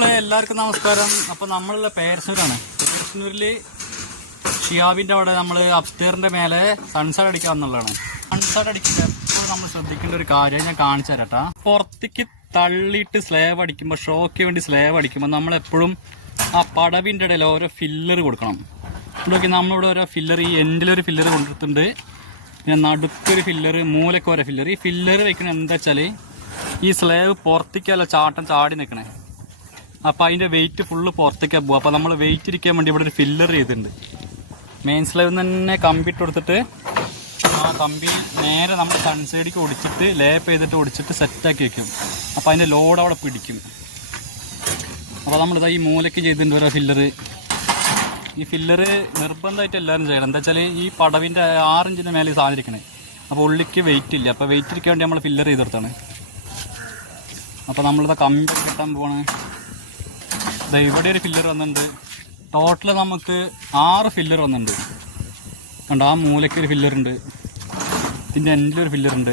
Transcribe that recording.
മക്കളെ എല്ലാവർക്കും നമസ്കാരം. അപ്പോൾ നമ്മളുള്ള പേരശ്ശൂരാണ്. പേരശ്ശൂരില് ഷിയാബിന്റെ അവിടെ നമ്മൾ അപ്സ്റ്റേറിന്റെ മേലെ സൺസെറ്റ് അടിക്കാൻ എന്നുള്ളതാണ്. സൺസെറ്റ് അടിക്കുമ്പോൾ എപ്പോഴും നമ്മൾ ശ്രദ്ധിക്കേണ്ട ഒരു കാര്യം ഞാൻ കാണിച്ചു തരട്ടാ. പുറത്തേക്ക് തള്ളിയിട്ട് സ്ലേവ് അടിക്കുമ്പോൾ, ഷോക്ക് വേണ്ടി സ്ലേവ് അടിക്കുമ്പോൾ നമ്മളെപ്പോഴും ആ പടവിൻ്റെ ഇടയിൽ ഓരോ ഫില്ലർ കൊടുക്കണം. നോക്കി നമ്മളിവിടെ ഓരോ ഫില്ലർ, ഈ എൻഡിലൊരു ഫില്ലർ കൊണ്ടിട്ടുണ്ട്, പിന്നെ നടുക്കൊരു ഫില്ലർ, മൂലക്ക് ഓരോ ഫില്ലർ. ഈ ഫില്ലർ വെക്കണത് എന്താ വെച്ചാൽ ഈ സ്ലേവ് പുറത്തേക്കല്ല ചാട്ടം ചാടി നിൽക്കണേ. അപ്പോൾ അതിൻ്റെ വെയിറ്റ് ഫുള്ള് പുറത്തേക്കാണ് പോകുക. അപ്പോൾ നമ്മൾ വെയിറ്റ് ഇരിക്കാൻ വേണ്ടി ഇവിടെ ഒരു ഫില്ലർ ചെയ്തിട്ടുണ്ട്. മെയിൻ സ്ലേവ് തന്നെ കമ്പി ഇട്ട് കൊടുത്തിട്ട് ആ കമ്പി നേരെ നമ്മൾ സൺസൈഡിലേക്ക് ഒടിച്ചിട്ട് ലേപ്പ് ചെയ്തിട്ട് ഒടിച്ചിട്ട് സെറ്റാക്കി വെക്കും. അപ്പോൾ അതിൻ്റെ ലോഡ് അവിടെ പിടിക്കും. അപ്പോൾ നമ്മളിതാ ഈ മൂലയ്ക്ക് ചെയ്തിട്ടുണ്ട് ഓരോ ഫില്ലർ. ഈ ഫില്ലർ നിർബന്ധമായിട്ട് എല്ലാവരും ചെയ്യണം. എന്താ വെച്ചാൽ ഈ പടവിൻ്റെ 6 ഇഞ്ചിൻ്റെ മേലെ സാധനം ഇരിക്കണേ. അപ്പോൾ ഉള്ളിക്ക് വെയിറ്റ് ഇല്ല. അപ്പോൾ വെയിറ്റ് ഇരിക്കാൻ വേണ്ടി നമ്മൾ ഫില്ലർ ചെയ്തെടുത്താണ്. അപ്പോൾ നമ്മളിതാ കമ്പി കെട്ടാൻ പോവാണ്. ഇവിടെ ഒരു ഫില്ലർ വന്നിട്ടുണ്ട്. ടോട്ടൽ നമുക്ക് 6 ഫില്ലർ വന്നിട്ടുണ്ട്. കണ്ടോ, ആ മൂലയ്ക്ക് ഒരു ഫില്ലറുണ്ട്, ഇതിൻ്റെ എൻഡിലൊരു ഫില്ലറുണ്ട്.